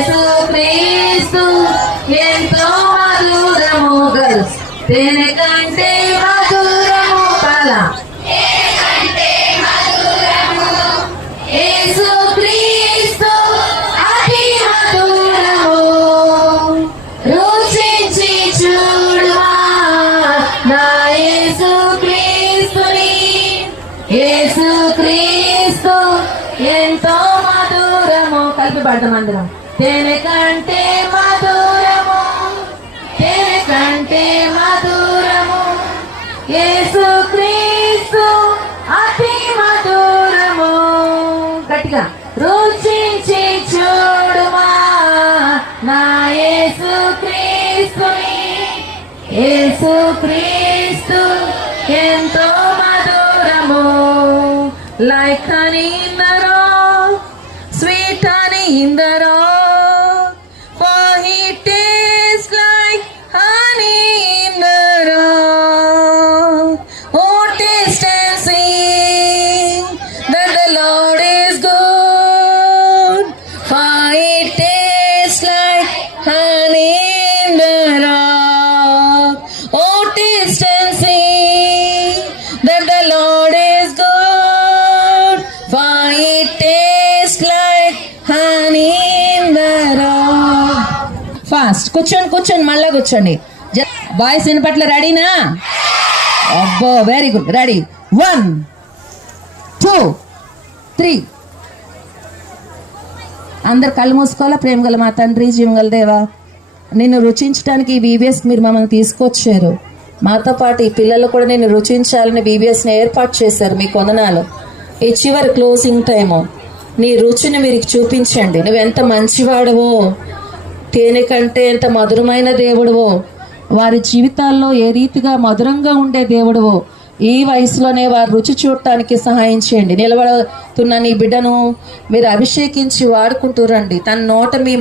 యేసు క్రీస్తు ఎంతో మధురము గర్ల్స్ తేనె కంటే మధురము కల యేసు క్రీస్తు అతి మధురము రుచించి చూడుమా నా యేసు క్రీస్తుని యేసు క్రీస్తు ఎంతో మధురము కలిపి పడతాం అందరం తేనె కంటే మధురము తేనె కంటే మధురము యేసు క్రీస్తు అతి మధురము గట్టిగా రుచించి చూడుమా నా యేసు క్రీస్తుని యేసు క్రీస్తు ఎంతో మధురము like honey in the rock, sweet honey in the rock, for he tastes like honey in the rock. Oh, taste and sing that the Lord is good, for he tastes like honey in the rock. Oh, taste and sing that the Lord is good, for it tastes like honey in the rock. Fast కూర్చోండి మళ్ళా కూర్చోండి boys వినపట్ల రెడీనా అబ్బో very good ready 1 2 3 అందరు కళ్ళు మూసుకోవాలా ప్రేమ గల మా తండ్రి జీవగల దేవా నిన్ను రుచించడానికి ఈ బీబీఎస్ మీరు మమ్మల్ని తీసుకొచ్చారు మాతో పాటు ఈ పిల్లలు కూడా నేను రుచించాలని బీబీఎస్ని ఏర్పాటు చేశారు మీ కొందనాలు ఈ చివరి క్లోజింగ్ టైము నీ రుచిని మీరు చూపించండి నువ్వెంత మంచివాడవో తేనె కంటే ఎంత మధురమైన దేవుడువో వారి జీవితాల్లో ఏ రీతిగా మధురంగా ఉండే దేవుడువో ఈ వయసులోనే వారు రుచి చూడటానికి సహాయం చేయండి నిలబడుతున్న నీ బిడ్డను మీరు అభిషేకించి వాడుకుంటూ రండి తన నోట మీ